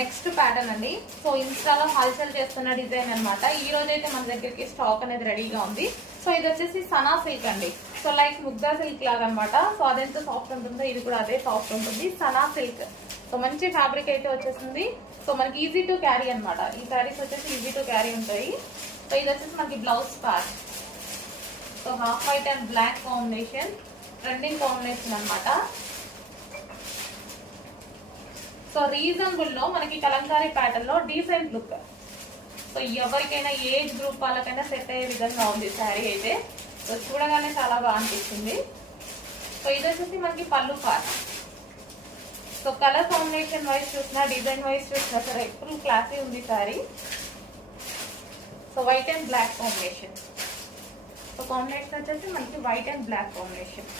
Next pattern అండి. So ఇన్స్టాలో హల్చల్ చేస్తున్న డిజైన్ అనమాట. ఈ రోజు అయితే మన దగ్గరికి స్టాక్ అనేది రెడీగా ఉంది. సో ఇది వచ్చేసి సనా సిల్క్ అండి. సో లైక్ ముగ్దా సిల్క్ లాగా అనమాట. సో అదెంత సాఫ్ట్ ఉంటుందో ఇది కూడా అదే సాఫ్ట్ ఉంటుంది. సనా సిల్క్. సో మంచి ఫ్యాబ్రిక్ అయితే వచ్చేసింది. సో మనకి ఈజీ టు క్యారీ అనమాట. ఈ శారీస్ వచ్చేసి ఈజీ టు క్యారీ ఉంటాయి. సో ఇది వచ్చేసి మనకి blouse part. So half white and black combination, trending combination అనమాట. సో రీజనబుల్ లో మనకి కలంకారీ ప్యాటర్న్ లో డీసెంట్ లుక్. సో ఎవరికైనా ఏజ్ గ్రూప్ వాళ్ళకైనా సెట్ అయ్యే విధంగా ఉంది శారీ అయితే. సో చూడగానే చాలా బాగా అనిపిస్తుంది. సో ఇది వచ్చేసి మనకి పళ్ళు part. So colour combination wise చూసినా, డిజైన్ వైజ్ చూసినా సరే ఫుల్ క్లాసీ ఉంది sari. So white and black combination. So combination వచ్చేసి మనకి వైట్ అండ్ బ్లాక్ కాంబినేషన్.